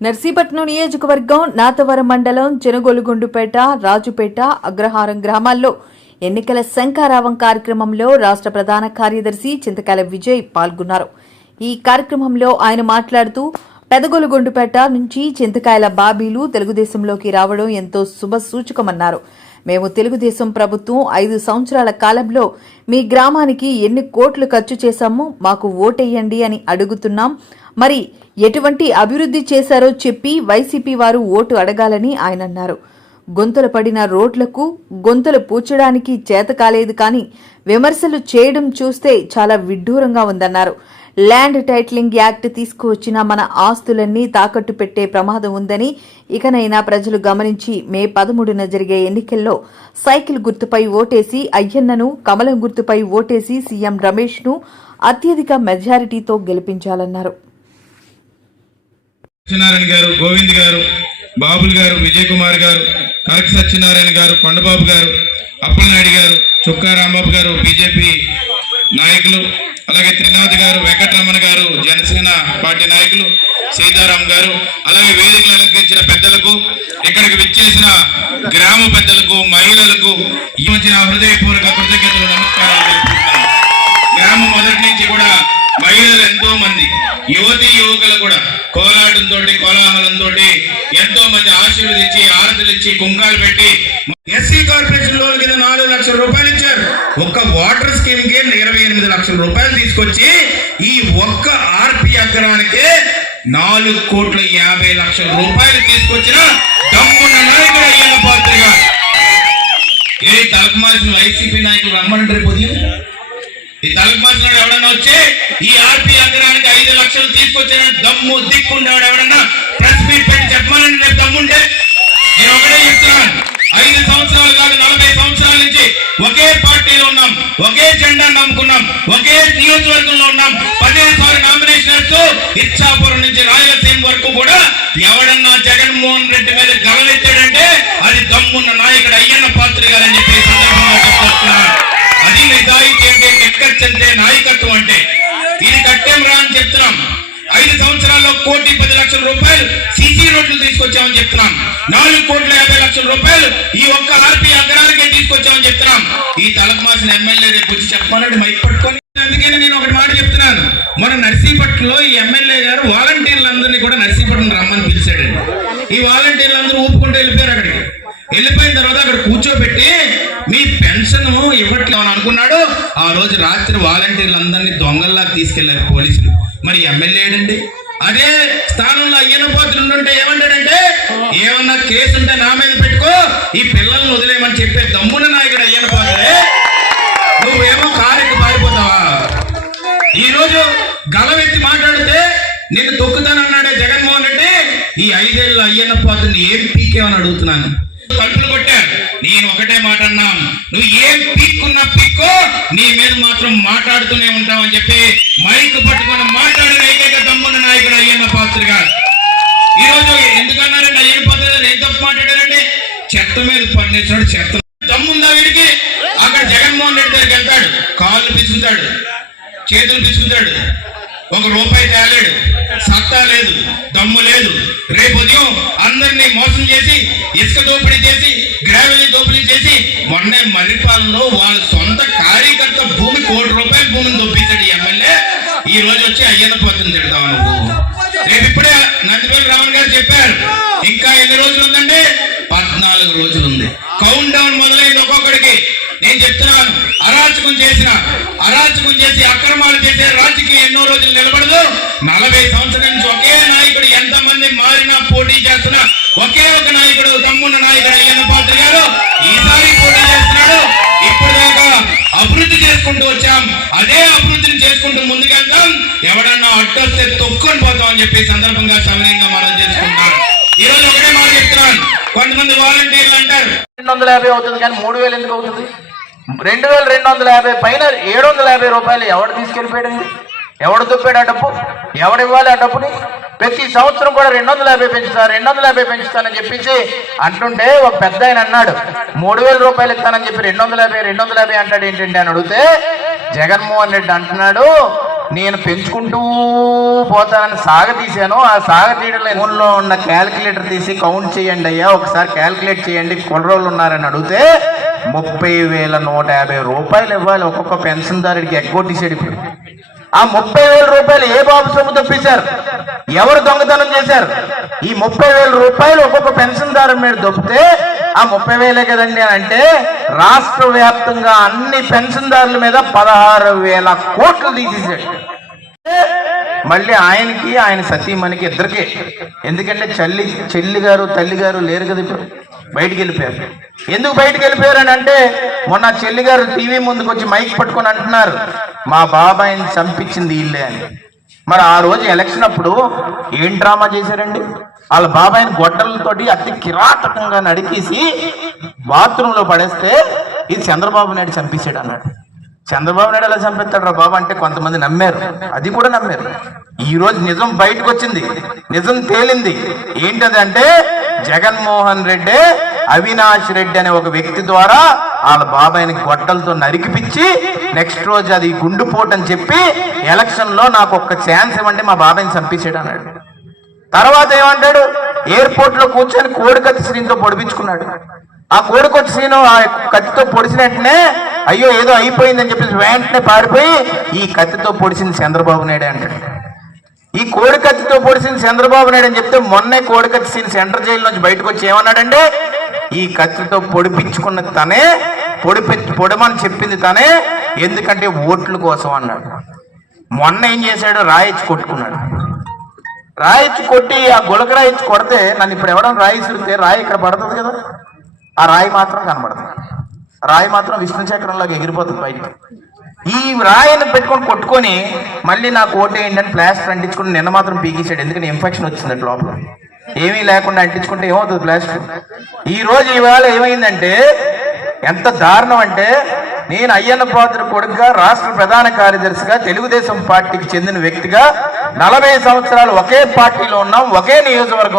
నర్సీపట్నం నియోజకవర్గం నాతవరం మండలం చెనగొలుగొండుపేట రాజుపేట అగ్రహారం గ్రామాల్లో ఎన్నికల శంఖారావం కార్యక్రమంలో రాష్ట్ర ప్రధాన కార్యదర్శి చింతకాయల విజయ్ పాల్గొన్నారు. ఈ కార్యక్రమంలో ఆయన మాట్లాడుతూ పెదగొలుగొండుపేట నుంచి చింతకాయల బాబీలు తెలుగుదేశంలోకి రావడం ఎంతో శుభ సూచకమన్నారు. మేము తెలుగుదేశం ప్రభుత్వం 5 సంవత్సరాల కాలంలో మీ గ్రామానికి ఎన్ని కోట్లు ఖర్చు చేశామో మాకు ఓటేయండి అని అడుగుతున్నాం. మరి ఎటువంటి అభివృద్ధి చేశారో చెప్పి వైసీపీ వారు ఓటు అడగాలని ఆయన అన్నారు. గొంతులు పడిన రోడ్లకు గొంతులు పూడ్చడానికి చేత కాలేదు, కానీ విమర్శలు చేయడం చూస్తే చాలా విడ్డూరంగా ఉందన్నారు. ల్యాండ్ టైటిలింగ్ యాక్ట్ తీసుకువచ్చిన మన ఆస్తులన్నీ తాకట్టు పెట్టే ప్రమాదం ఉందని ఇకనైనా ప్రజలు గమనించి మే 13న జరిగే ఎన్నికల్లో సైకిల్ గుర్తుపై ఓటేసి అయ్యన్నను, కమలం గుర్తుపై ఓటేసి సీఎం రమేష్ ను అత్యధిక మెజారిటీతో గెలిపించాలన్నారు. సత్యనారాయణ గారు, గోవింద్ గారు, బాబుల్ గారు, విజయ్ కుమార్ గారు, కనక సత్యనారాయణ గారు, కొండబాబు గారు, అప్పలనాయుడు గారు, చుక్కా రాంబాబు గారు, బీజేపీ నాయకులు, అలాగే త్రినాథ్ గారు, వెంకటరమణ గారు, జనసేన పార్టీ నాయకులు, సీతారాం గారు, అలాగే వేదికలు అలంకరించిన పెద్దలకు, ఇక్కడికి విచ్చేసిన గ్రామ పెద్దలకు, మహిళలకు ఈ వచ్చిన హృదయపూర్వక కృతజ్ఞతలు, నమస్కారాలు. గ్రామం మొదటి నుంచి కూడా మహిళలు ఎంతో మంది, యువతి యువకులు కూడా కోలాటంతో కోలాహలంతో ఎంతో మంది ఆశీర్వదించి ఆరతులు ఇచ్చి కుంకాలు పెట్టి ఎస్సీ కార్పొరేషన్ లోన్ కింద 4 లక్షల రూపాయలు ఇచ్చారు. ఒక్క వాటర్ స్కీమ్ కి 28 లక్షల రూపాయలు తీసుకొచ్చి ఈ ఒక్క ఆర్పి అగ్రానికి 4,50,00,000 రూపాయలు తీసుకొచ్చిన దమ్మున్న నాయకుడు అయ్యన్న పాత్ర గారు. ఏ తలకమాల్సిన వైసీపీ నాయకులు రమ్మంటారు పొద్దు. ఈ తలకమాల్సిన ఎవడన్నా వచ్చి ఈ ఆర్పి అగ్రానికి 5 లక్షలు తీసుకొచ్చిన దమ్ము దిక్కుండేవాడు ఎవడన్నా ప్రెస్ మీట్ పెట్టి చెప్పమని రేపు దమ్ముంటే నేను ఒకటే చెప్తున్నాను. 5 సంవత్సరాలు కాదు, 40 సంవత్సరాల నుంచి ఒకే పార్టీలో ఉన్నాం, ఒకే జెండా నమ్ముకున్నాం, ఒకే నియోజకవర్గంలో ఉన్నాం. 15 సార్లు నామినేషన్ ఇచ్చాపురం నుంచి రాయలసీమ వరకు కూడా ఎవడన్నా జగన్మోహన్ రెడ్డి మీద గలవెత్తాడంటే అది దమ్మున్న నాయకుడు అయ్యన్న పాత్ర గారని చెప్పి సందర్భంగా చెప్తున్నాను. అది నిజాయితీ అంటే, నిక్కచ్చంటే, నాయకత్వం అంటే. ఇది కట్టేం రా అని చెప్తున్నాం. 5 సంవత్సరాల్లో 1,10,00,000 రూపాయలు సీసీ రోడ్లు తీసుకొచ్చామని చెప్తున్నాం. 4,50,00,000 రూపాయలు ఈ ఒక్క ఆర్పీ అగ్రానికే తీసుకొచ్చామని చెప్తున్నాం. ఈ తలకమాసిన ఎమ్మెల్యే రేపు వచ్చి చెప్పమన్నాడు మైక్ పట్టుకొని. అందుకని నేను ఒకటి మాట చెప్తున్నాను. మన నర్సీపట్నంలో ఈ ఎమ్మెల్యే గారు వాలంటీర్లందరినీ కూడా నర్సీపట్నం రమ్మని పిలిచాడండి. ఈ వాలంటీర్లందరూ ఊపుకుంటూ వెళ్ళిపోయారు. అక్కడికి వెళ్ళిపోయిన తర్వాత అక్కడ కూర్చోబెట్టి మీ పెన్షన్ ఇవ్వట్లేదు అని అనుకున్నాడు. ఆ రోజు రాత్రి వాలంటీర్లందరినీ దొంగల్లా తీసుకెళ్లారు పోలీసులు. మరి ఎమ్మెల్యే ఏడండి? అదే స్థానంలో అయ్యన్న పాత్ర ఉంటే ఏమంటాడంటే, ఏమన్నా కేసు ఉంటే నా మీద పెట్టుకో, ఈ పిల్లల్ని వదిలేయమని చెప్పే దమ్మున నాయకుడు అయ్యన్న పాత్రే. నువ్వేమో కారెక్కి పారిపోతావా? ఈ రోజు గలవెత్తి మాట్లాడితే నేను తొక్కుతానన్నాడే జగన్మోహన్ రెడ్డి. ఈ 5 ఏళ్ళు అయ్యన్న పాత్రని ఏం పీకేమని అడుగుతున్నాను. తలుపులు కొట్టారు. నేను ఒకటే మాట అన్నాం, నువ్వు ఏం పీక్కున్నా పీక్కో, నీ మీద మాత్రం మాట్లాడుతూనే ఉంటావని చెప్పి మైక్ పట్టుకొని మాట్లాడిన ఏకైక దమ్మున్న నాయకుడు అయ్యన్న పాత్ర గారు. ఈ రోజు ఎందుకన్నారండి అయ్యన్న పాత్ర గారు ఏం తప్పు మాట్లాడారండి? చెత్త మీద పన్నేసాడు. చెత్త దమ్ముందా వీడికి? అక్కడ జగన్మోహన్ రెడ్డి దగ్గరికి వెళ్తాడు, కాళ్ళు పిసుకుతాడు, చేతులు పిసుకుతాడు, ₹1 తేలేడు, సత్తా లేదు, దమ్ము లేదు. రేపు ఉదయం అందరినీ మోసం చేసి, ఇసుక దోపిడీ చేసి, గ్రావెలీ దోపిడీ చేసి, మొన్నే మర్రిపాలెంలో వాళ్ళ సొంత కార్యకర్త భూమి ₹1,00,00,000 భూమిని దొప్పించాడు ఈ ఎమ్మెల్యే. ఈ రోజు వచ్చి అయ్యన్న పాత్రను తిడతావు నువ్వు. రేపు ఇప్పుడే నందిపల్లి రావణ్ గారు చెప్పారు, ఇంకా ఎన్ని రోజులు ఉందండి? 14 రోజులు ఉంది. కౌంట్ డౌన్ మొదలైంది ఒక్కొక్కడికి. నేను చెప్తున్నాను, అరాచకం చేసి అక్రమాలు చేసే రాజకీయం ఎన్నో రోజులు నిలబడదు. 40 సంవత్సరాల నుంచి ఒకే నాయకుడు, ఎంతమంది మారినా పోటీ చేస్తున్నా ఒకే ఒక నాయకుడు, దమ్మున్న నాయకుడు అయ్యన్న పాత్ర గారు ఈసారి పోటీ చేస్తున్నాడు. ఇప్పుడు దాకా అభివృద్ధి చేసుకుంటూ వచ్చాం, అదే అభివృద్ధిని చేసుకుంటూ ముందుకెళ్తాం. ఎవడన్నా అడ్డొస్తే తొక్కుని పోతాం అని చెప్పి సందర్భంగా సవినయంగా మనం చేసుకుంటాం. ఈ రోజు ఒకటే మాట చెప్తున్నాను. కొంతమంది వాలంటీర్లు అంటారు 250 అవుతుంది, కానీ 3,000 ఎందుకు అవుతుంది? 2,250 పైన 750 రూపాయలు ఎవడు తీసుకెళ్ళిపోయాడండి? ఎవడు దుప్పాడు ఆ డబ్బు? ఎవడు ఇవ్వాలి ఆ డబ్బుని? ప్రతి సంవత్సరం కూడా 250 పెంచుతానని చెప్పేసి అంటుంటే ఒక పెద్ద ఆయన అన్నాడు 3,000 రూపాయలు ఇస్తానని చెప్పి 250 అంటాడు ఏంటంటే అని అడిగితే జగన్మోహన్ రెడ్డి అంటున్నాడు నేను పెంచుకుంటూ పోతానని సాగతీశాను. ఆ సాగతీయడంలో ఫోన్లో ఉన్న క్యాల్కులేటర్ తీసి కౌంట్ చేయండి అయ్యా, ఒకసారి క్యాల్కులేట్ చేయండి కుర్రోళ్ళు ఉన్నారని అడిగితే 30,150 రూపాయలు ఇవ్వాలి ఒక్కొక్క పెన్షన్దారుడికి. ఎగ్గొట్టేసాడు ఇప్పుడు. ఆ 30,000 రూపాయలు ఏ బాబు సొమ్ము తప్పించారు, ఎవరు దొంగతనం చేశారు? ఈ 30,000 రూపాయలు ఒక్కొక్క పెన్షన్దారు మీద దొప్పితే ఆ 30,000 కదండి అని అంటే రాష్ట్ర వ్యాప్తంగా అన్ని పెన్షన్దారుల మీద 16,000 కోట్లు తీసేశాడు. మళ్ళీ ఆయనకి ఆయన సతీమణికి ఇద్దరికి, ఎందుకంటే చెల్లి గారు తల్లి గారు లేరు కదా, ఇప్పుడు బయటికి వెళ్ళిపోయారు. ఎందుకు బయటికి వెళ్ళిపోయారు అని అంటే మొన్న చెల్లి గారు టీవీ ముందుకు వచ్చి మైక్ పట్టుకొని అంటున్నారు మా బాబాయిని చంపించింది వీళ్ళే అని. మరి ఆ రోజు ఎలక్షన్ అప్పుడు ఏం డ్రామా చేశారండి? వాళ్ళ బాబాయిని గొడ్డలతోటి అతి కిరాటకంగా నడికేసి బాత్రూంలో పడేస్తే ఇది చంద్రబాబు నాయుడు చంపించాడు అన్నాడు. చంద్రబాబు నాయుడు ఎలా చంపిస్తాడు రా బాబు అంటే కొంతమంది నమ్మారు, అది కూడా నమ్మారు. ఈ రోజు నిజం బయటకు వచ్చింది, నిజం తేలింది. ఏంటంటే జగన్మోహన్ రెడ్డి అవినాష్ రెడ్డి అనే ఒక వ్యక్తి ద్వారా వాళ్ళ బాబాయిని గొడ్డలతో నరికిపిచ్చి నెక్స్ట్ రోజు అది గుండుపోటు అని చెప్పి ఎలక్షన్ లో నాకు ఒక్క ఛాన్స్ ఇవ్వండి మా బాబాయిని చంపించాడు అన్నాడు. తర్వాత ఏమంటాడు, ఎయిర్పోర్ట్ లో కూర్చొని కోడికత్తి శ్రీనితో పొడిపించుకున్నాడు. ఆ కోడికొచ్చి శ్రీను ఆ కత్తితో పొడిచిన వెంటనే అయ్యో ఏదో అయిపోయిందని చెప్పేసి వెంటనే పారిపోయి ఈ కత్తితో పొడిచింది చంద్రబాబు నాయుడు అంటాడు. ఈ కోడికత్తితో పొడిచింది చంద్రబాబు నాయుడు అని చెప్తే మొన్నే కోడికత్తి శ్రీని సెంట్రల్ జైలు నుంచి బయటకు వచ్చి ఏమన్నాడంటే ఈ కత్తితో పొడిపించుకున్న తనే, పొడమని చెప్పింది తనే, ఎందుకంటే ఓట్ల కోసం అన్నాడు. మొన్న ఏం చేశాడు, రాయిచ్చి కొట్టుకున్నాడు. రాయిచ్చి కొట్టి ఆ గులక రాయిచ్చి కొడితే నన్ను ఇప్పుడు ఎవడన్నా రాయి సురితే రాయి ఇక్కడ పడుతుంది కదా, ఆ రాయి మాత్రం కనబడుతుంది. రాయి మాత్రం విష్ణు చక్రంలాగా ఎగిరిపోతుంది బయటికి. ఈ రాయిని పెట్టుకొని కొట్టుకొని మళ్ళీ నాకు ఓటు ఏంటని ప్లాస్టర్ అంటించుకుని నిన్న మాత్రం పీకేసాడు. ఎందుకంటే ఇన్ఫెక్షన్ వచ్చింది లోపల. ఏమీ లేకుండా అంటించుకుంటే ఏమవుతుంది ప్లాస్టర్. ఈ రోజు ఈవేళ ఏమైందంటే ఎంత దారుణం అంటే, నేను అయ్యన్న పాత్ర కొడుకుగా రాష్ట్ర ప్రధాన కార్యదర్శిగా తెలుగుదేశం పార్టీకి చెందిన వ్యక్తిగా 40 సంవత్సరాలు ఒకే పార్టీలో ఉన్నాం, ఒకే నియోజకవర్గం